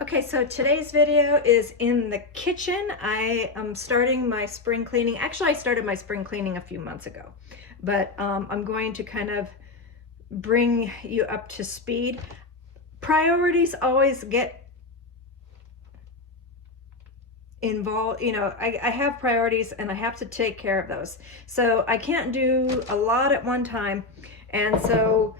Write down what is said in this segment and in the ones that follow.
Okay, so today's video is in the kitchen. I am starting my spring cleaning. Actually, I started my spring cleaning a few months ago, but I'm going to kind of bring you up to speed. Priorities always get involved. I have priorities and I have to take care of those. So I can't do a lot at one time. And so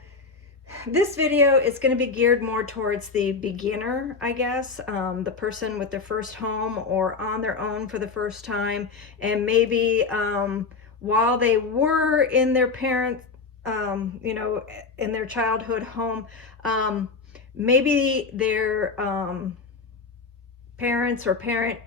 this video is going to be geared more towards the beginner, I guess, the person with their first home or on their own for the first time, and maybe while they were in their parents, in their childhood home, maybe their parents or parent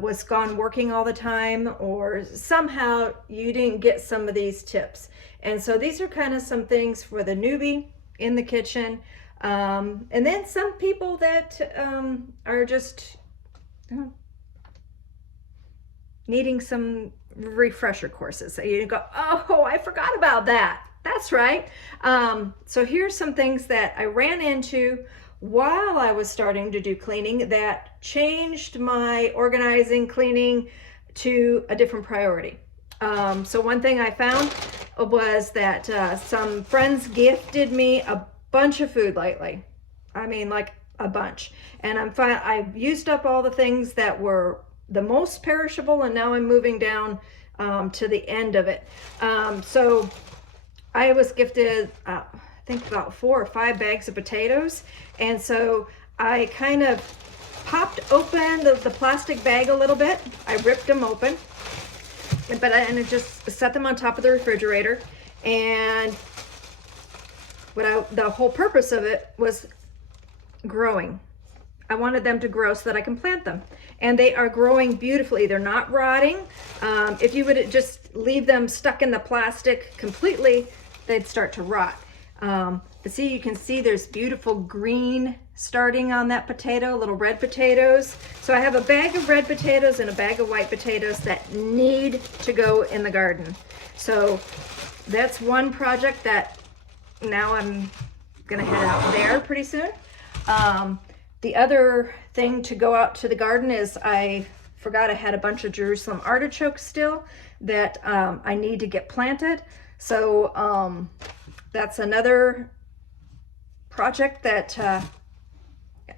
was gone working all the time, or somehow you didn't get some of these tips. And so these are kind of some things for the newbie in the kitchen, and then some people that are just needing some refresher courses. So you go, oh, I forgot about that. That's right. So here's some things that I ran into while I was starting to do cleaning that changed my organizing cleaning to a different priority. So one thing I found was that some friends gifted me a bunch of food lately. I mean, like a bunch. And I've used up all the things that were the most perishable, and now I'm moving down to the end of it. So I was gifted, I think about 4 or 5 bags of potatoes. And so I kind of popped open the plastic bag a little bit. I ripped them open, and I just set them on top of the refrigerator. And the whole purpose of it was growing. I wanted them to grow so that I can plant them. And they are growing beautifully. They're not rotting. If you would just leave them stuck in the plastic completely, they'd start to rot. But see, you can see there's beautiful green starting on that potato, little red potatoes. So I have a bag of red potatoes and a bag of white potatoes that need to go in the garden. So that's one project that now I'm gonna head out there pretty soon. The other thing to go out to the garden is I forgot I had a bunch of Jerusalem artichokes still that I need to get planted. So that's another project that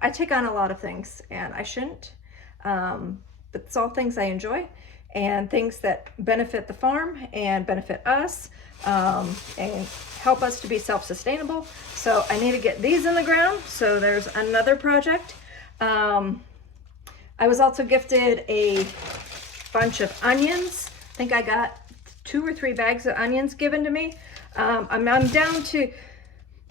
I take on a lot of things, and I shouldn't, but it's all things I enjoy and things that benefit the farm and benefit us, and help us to be self-sustainable. So I need to get these in the ground. So there's another project. I was also gifted a bunch of onions. I think I got 2 or 3 bags of onions given to me. I'm down to,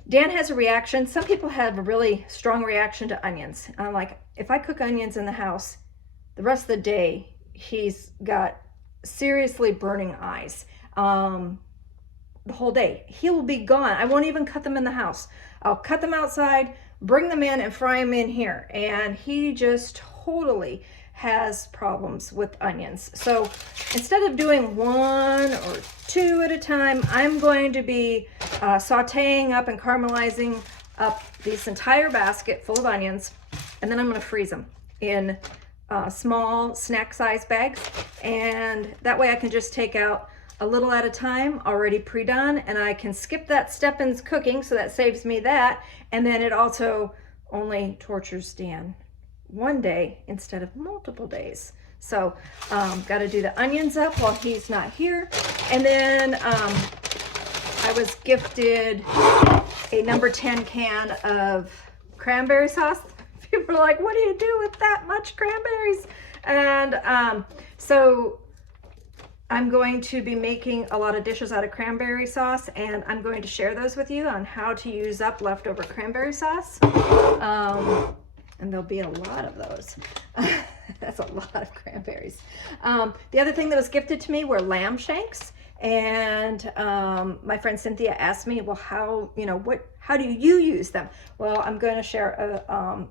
Dan has a reaction. Some people have a really strong reaction to onions. I'm like, if I cook onions in the house, the rest of the day, he's got seriously burning eyes. The whole day. He will be gone. I won't even cut them in the house. I'll cut them outside, bring them in, and fry them in here. And he just totally has problems with onions. So instead of doing 1 or 2 at a time, I'm going to be sauteing up and caramelizing up this entire basket full of onions, and then I'm going to freeze them in small snack size bags, and that way I can just take out a little at a time already pre-done, and I can skip that step in cooking, so that saves me that. And then it also only tortures Dan one day instead of multiple days. So got to do the onions up while he's not here. And then I was gifted a number 10 can of cranberry sauce. People are like, what do you do with that much cranberries? And so I'm going to be making a lot of dishes out of cranberry sauce, and I'm going to share those with you on how to use up leftover cranberry sauce. And there'll be a lot of those. That's a lot of cranberries. The other thing that was gifted to me were lamb shanks. And my friend Cynthia asked me, well, how do you use them? Well, I'm going to share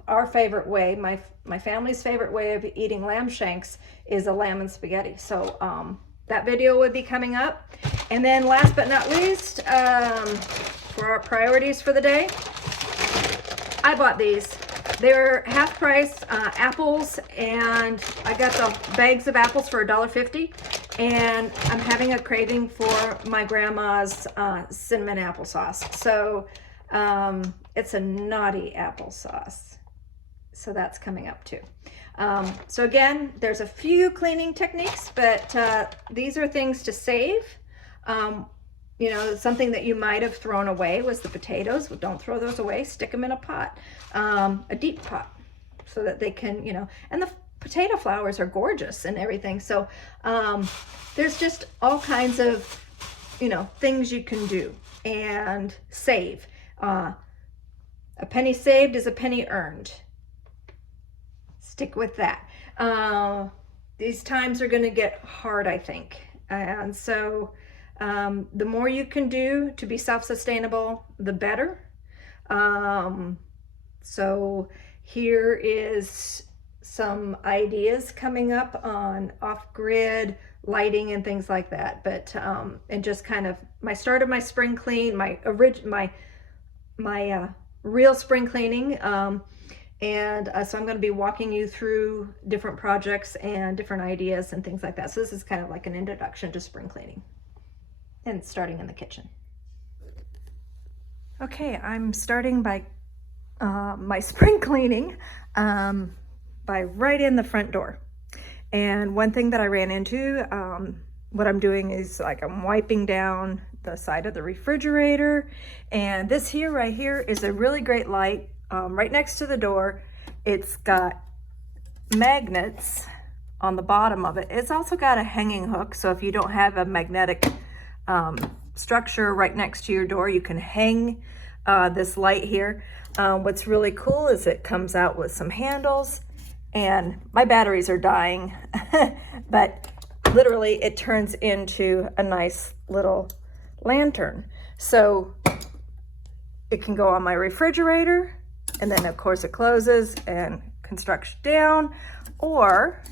our favorite way. My family's favorite way of eating lamb shanks is a lamb and spaghetti. So that video would be coming up. And then last but not least, for our priorities for the day, I bought these. they're half price apples, and I got the bags of apples for $1.50, and I'm having a craving for my grandma's cinnamon applesauce. So it's a naughty applesauce. So that's coming up too. So again, there's a few cleaning techniques, but these are things to save. You know, something that you might have thrown away was the potatoes. Well, don't throw those away. Stick them in a pot, a deep pot, so that they can, you know, and the potato flowers are gorgeous and everything. So there's just all kinds of, you know, things you can do and save. A penny saved is a penny earned. Stick with that. These times are going to get hard, I think. And so the more you can do to be self-sustainable, the better. So here is some ideas coming up on off-grid lighting and things like that. But and just kind of my start of my spring clean, my real spring cleaning. And so I'm going to be walking you through different projects and different ideas and things like that. So this is kind of like an introduction to spring cleaning and starting in the kitchen. Okay, I'm starting by my spring cleaning by right in the front door. And one thing that I ran into, what I'm doing is like I'm wiping down the side of the refrigerator. And this here, right here, is a really great light. Right next to the door. It's got magnets on the bottom of it. It's also got a hanging hook, so if you don't have a magnetic structure right next to your door, you can hang this light here. What's really cool is it comes out with some handles, and my batteries are dying, but literally it turns into a nice little lantern. So it can go on my refrigerator, and then of course it closes and constructs down, or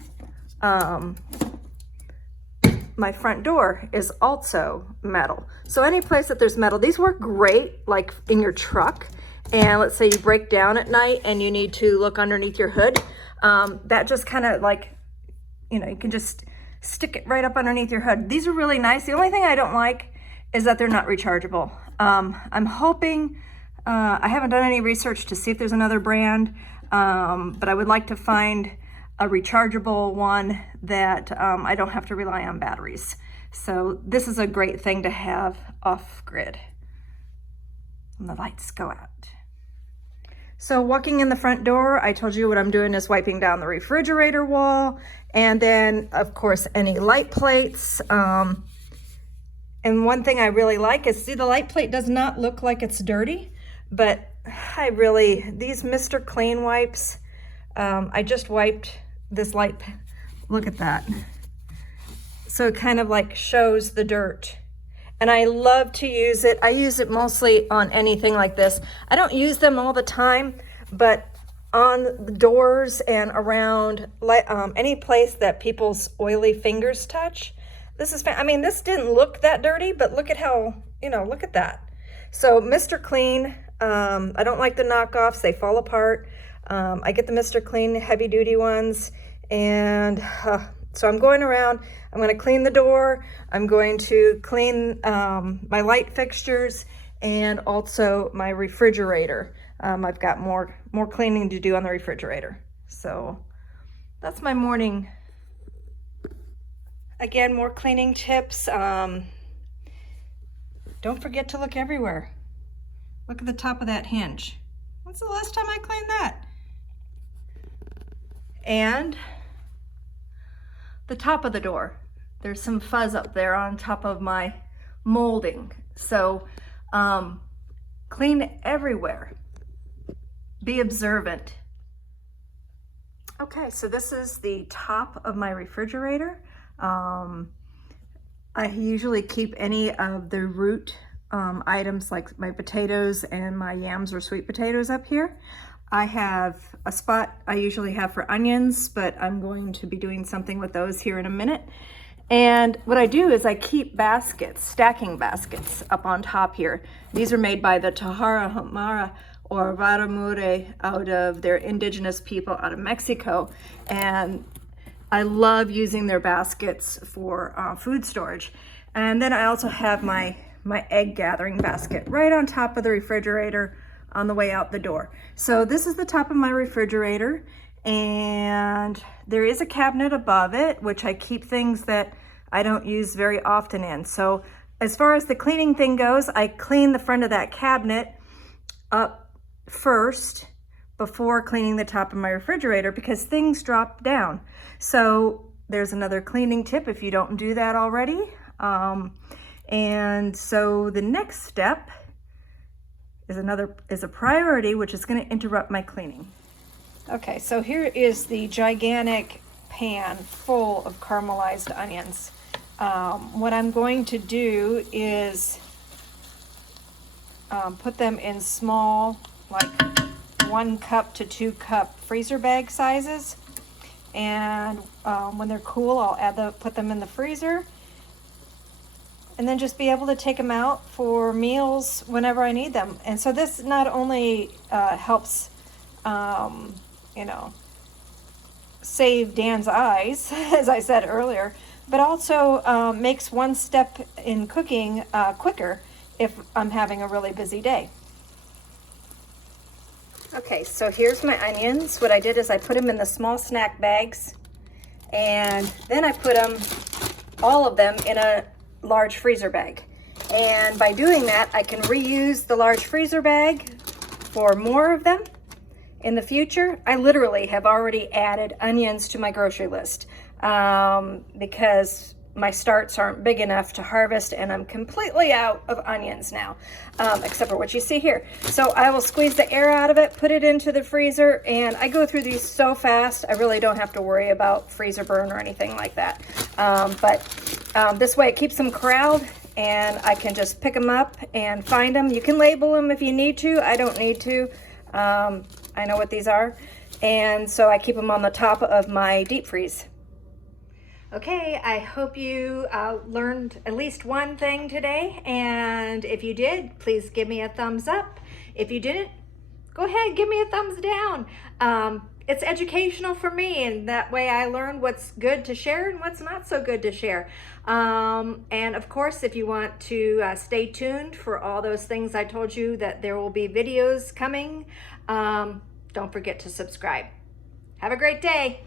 my front door is also metal. So any place that there's metal, these work great like in your truck. And let's say you break down at night and you need to look underneath your hood. That just kind of like, you know, you can just stick it right up underneath your hood. These are really nice. The only thing I don't like is that they're not rechargeable. I'm hoping, I haven't done any research to see if there's another brand, but I would like to find a rechargeable one that I don't have to rely on batteries. So this is a great thing to have off-grid when the lights go out. So walking in the front door, I told you what I'm doing is wiping down the refrigerator wall, and then of course any light plates. And one thing I really like is, see, the light plate does not look like it's dirty, but these Mr. Clean wipes, I just wiped this light, look at that. So it kind of like shows the dirt. And I love to use it. I use it mostly on anything like this. I don't use them all the time, but on the doors and around any place that people's oily fingers touch. This is, I mean, this didn't look that dirty, but look at how, you know, look at that. So Mr. Clean, I don't like the knockoffs, they fall apart. I get the Mr. Clean heavy duty ones, and so I'm going around, I'm going to clean the door, I'm going to clean my light fixtures, and also my refrigerator. I've got more cleaning to do on the refrigerator. So that's my morning. Again, more cleaning tips. Don't forget to look everywhere. Look at the top of that hinge. When's the last time I cleaned that? And the top of the door. There's some fuzz up there on top of my molding. So clean everywhere. Be observant. Okay, so this is the top of my refrigerator. I usually keep any of the root items like my potatoes and my yams or sweet potatoes up here. I have a spot I usually have for onions, but I'm going to be doing something with those here in a minute. And what I do is I keep baskets, stacking baskets up on top here. These are made by the Tahara Hamara or Raramure out of their indigenous people out of Mexico. And I love using their baskets for food storage. And then I also have my egg gathering basket right on top of the refrigerator on the way out the door. So this is the top of my refrigerator, and there is a cabinet above it, which I keep things that I don't use very often in. So as far as the cleaning thing goes, I clean the front of that cabinet up first before cleaning the top of my refrigerator because things drop down. So there's another cleaning tip if you don't do that already. And so the next step is a priority, which is going to interrupt my cleaning. Okay, so here is the gigantic pan full of caramelized onions. What I'm going to do is put them in small, like 1 cup to 2 cup freezer bag sizes. And when they're cool, I'll put them in the freezer. And then just be able to take them out for meals whenever I need them. And so this not only helps, you know, save Dan's eyes, as I said earlier, but also makes one step in cooking quicker if I'm having a really busy day. Okay, so here's my onions. What I did is I put them in the small snack bags, and then I put them, all of them, in a large freezer bag. And by doing that, I can reuse the large freezer bag for more of them in the future. I literally have already added onions to my grocery list because my starts aren't big enough to harvest, and I'm completely out of onions now, except for what you see here. So I will squeeze the air out of it, put it into the freezer, and I go through these so fast, I really don't have to worry about freezer burn or anything like that. This way it keeps them corralled, and I can just pick them up and find them. You can label them if you need to. I don't need to. I know what these are. And so I keep them on the top of my deep freeze. Okay, I hope you learned at least one thing today, and if you did, please give me a thumbs up. If you didn't, go ahead, give me a thumbs down. It's educational for me, and that way I learn what's good to share and what's not so good to share. And of course, if you want to stay tuned for all those things I told you that there will be videos coming, don't forget to subscribe. Have a great day.